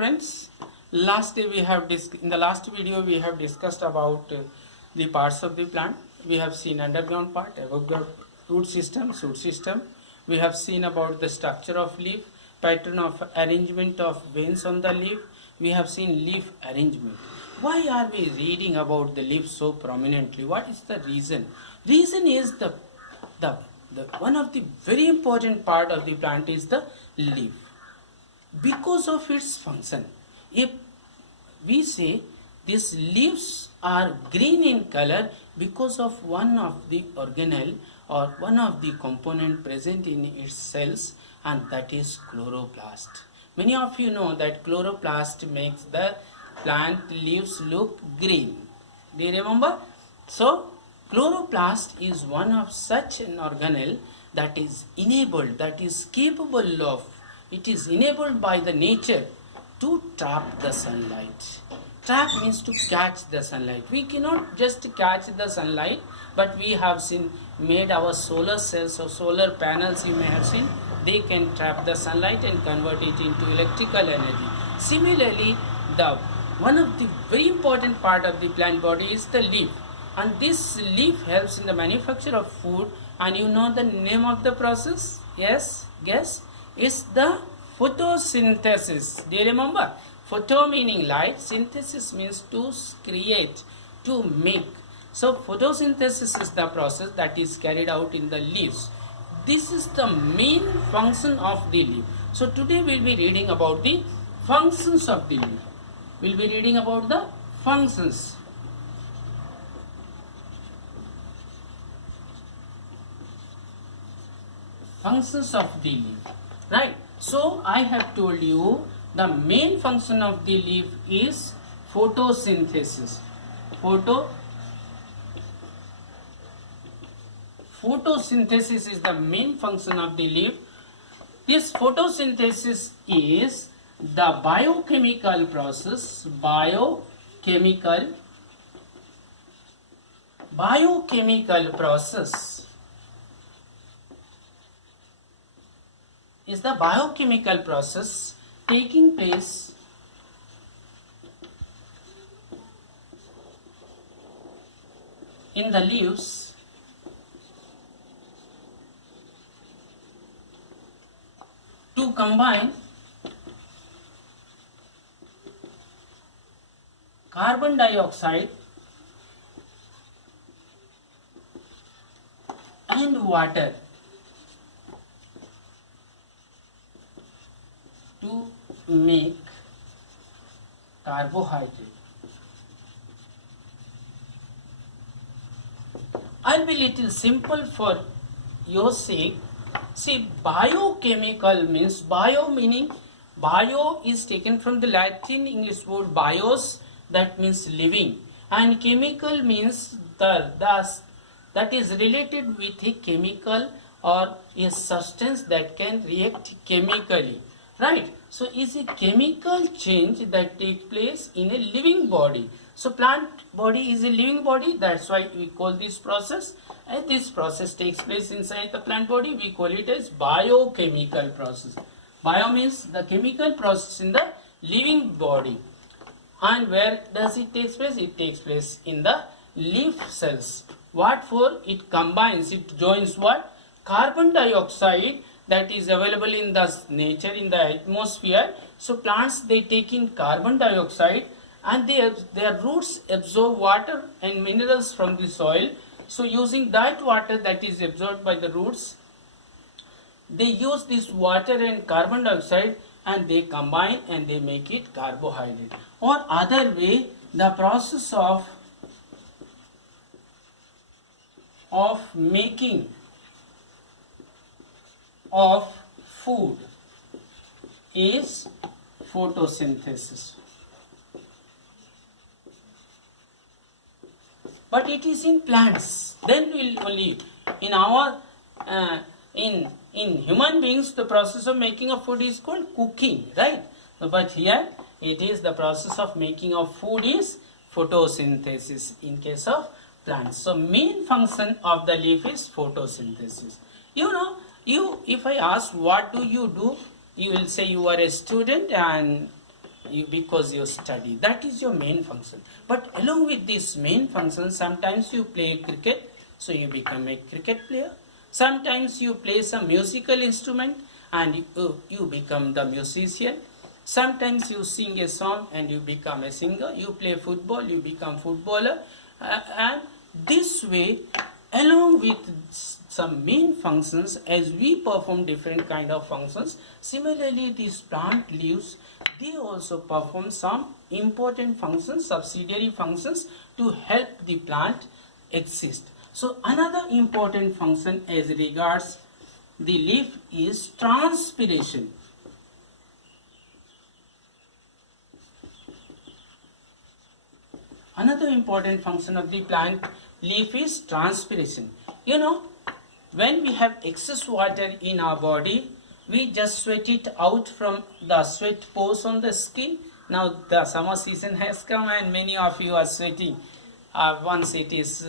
friends. Last day in the last video we have discussed about the parts of the plant. We have seen underground part, above ground root system, shoot system. We have seen about the structure of leaf, pattern of arrangement of veins on the leaf. We have seen leaf arrangement. Why are we reading about the leaf so prominently? What is the reason? Reason is the one of the very important part of the plant is the leaf. Because of its function. If we say these leaves are green in color because of one of the organelle or one of the component present in its cells, and that is chloroplast. Many of you know that chloroplast makes the plant leaves look green. Do you remember? So chloroplast is one of such an organelle that is enabled, that is capable of, it is enabled by the nature to trap the sunlight. Trap means to catch the sunlight. We cannot just catch the sunlight, but we have made our solar cells or solar panels, you may have seen, they can trap the sunlight and convert it into electrical energy. Similarly, one of the very important part of the plant body is the leaf. And this leaf helps in the manufacture of food. And you know the name of the process? Yes, guess. It's the photosynthesis. Do you remember? Photo meaning light, synthesis means to create, to make. So photosynthesis is the process that is carried out in the leaves. This is the main function of the leaf. So today we will be reading about the functions of the leaf. We will be reading about the functions. Functions of the leaf, right? So I have told you the main function of the leaf is photosynthesis. Photosynthesis is the main function of the leaf. This photosynthesis is the biochemical process. Biochemical process is the biochemical process taking place in the leaves to combine carbon dioxide and water to make carbohydrate. I'll be little simple for your sake. See, biochemical means bio meaning bio is taken from the Latin English word bios, that means living, and chemical means that is related with a chemical or a substance that can react chemically. Right, so is a chemical change that takes place in a living body. So plant body is a living body, that's why we call this process. And this process takes place inside the plant body, we call it as biochemical process. Bio means the chemical process in the living body. And where does it take place? It takes place in the leaf cells. What for? It combines, it joins what? Carbon dioxide that is available in the nature, in the atmosphere. So plants, they take in carbon dioxide and their roots absorb water and minerals from the soil. So using that water that is absorbed by the roots, they use this water and carbon dioxide and they combine and they make it carbohydrate. Or other way, the process of making of food is photosynthesis. But it is in plants. Then we will only in our in human beings the process of making of food is called cooking, right? But here it is the process of making of food is photosynthesis in case of plants. So main function of the leaf is photosynthesis. You know, if I ask what do, you will say you are a student and because you study. That is your main function. But along with this main function, sometimes you play cricket, so you become a cricket player. Sometimes you play some musical instrument and you become the musician. Sometimes you sing a song and you become a singer. You play football, you become footballer. And this way, along with some main functions, as we perform different kind of functions, similarly these plant leaves, they also perform some important functions, subsidiary functions, to help the plant exist. So another important function as regards the leaf is transpiration. Another important function of the plant leaf is transpiration. You know, when we have excess water in our body, we just sweat it out from the sweat pores on the skin. Now the summer season has come and many of you are sweating once it is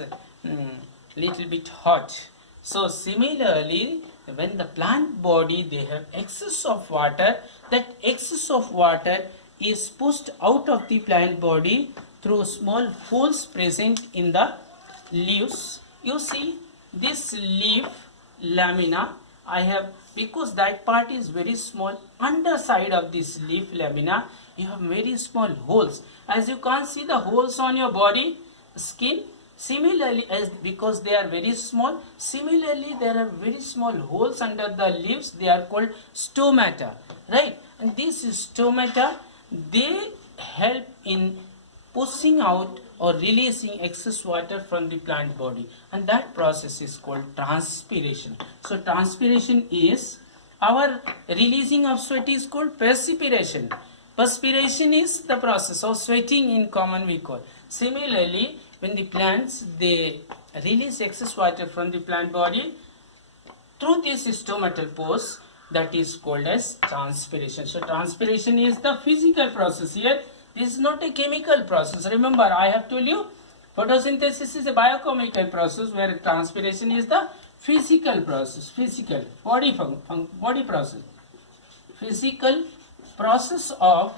little bit hot. So similarly, when the plant body, they have excess of water, that excess of water is pushed out of the plant body through small holes present in the leaves. You see this leaf lamina, I have, because that part is very small, underside of this leaf lamina you have very small holes. As you can't see the holes on your body skin, similarly, as because they are very small, similarly there are very small holes under the leaves. They are called stomata, right? And these stomata, they help in pushing out or releasing excess water from the plant body, and that process is called transpiration. So transpiration is, our releasing of sweat is called perspiration. Perspiration is the process of sweating, in common we call. Similarly, when the plants, they release excess water from the plant body through these stomatal pores, that is called as transpiration. So transpiration is the physical process here. This is not a chemical process. Remember, I have told you photosynthesis is a biochemical process, where transpiration is the physical process, physical body process, physical process of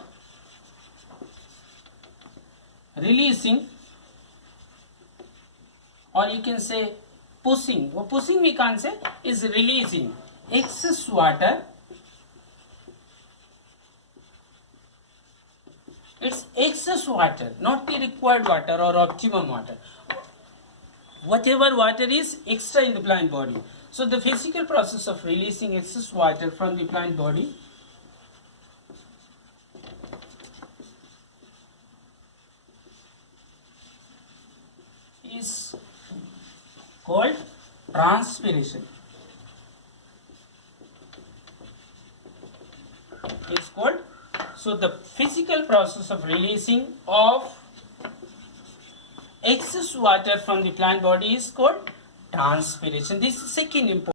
releasing, or you can say pushing. Or pushing we can't say, is releasing excess water. It's excess water, not the required water or optimum water. Whatever water is extra in the plant body. So the physical process of releasing excess water from the plant body is called transpiration. It's called, so the physical process of releasing of excess water from the plant body is called transpiration. This is second important.